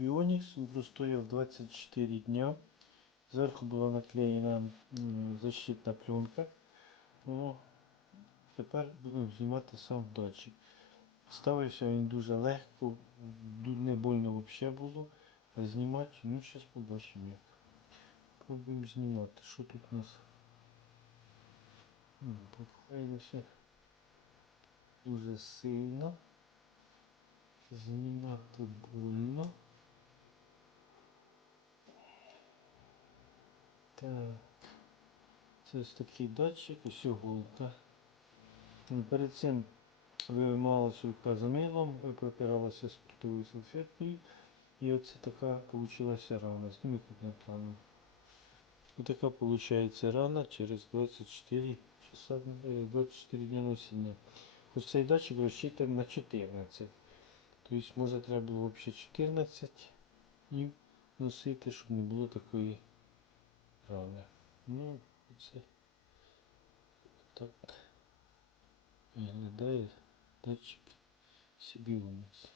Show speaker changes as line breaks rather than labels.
Бионикс простоял 24 дня. Зверху була наклеєна защитна пленка. О, тепер будемо знімати сам датчик. Ставився він дуже легко, не больно взагалі було. А знімати, ну зараз побачимо як. Пробуємо знімати. Що тут у нас? Попхаємося дуже сильно. Знімати больно. Це ось такий датчик, ось голка. Перед цим вимивалася рука з спиртовою салфеткою. І оце така получилася рана. Зніми тут на плану. Ось така виходить рана через 24 часа, е, 24 дня носіння. Ось цей датчик розчитаний на 14. Тобто може треба було взагалі 14 днів носити, щоб не було такої рани. Ну, це так виглядає датчик собі нас.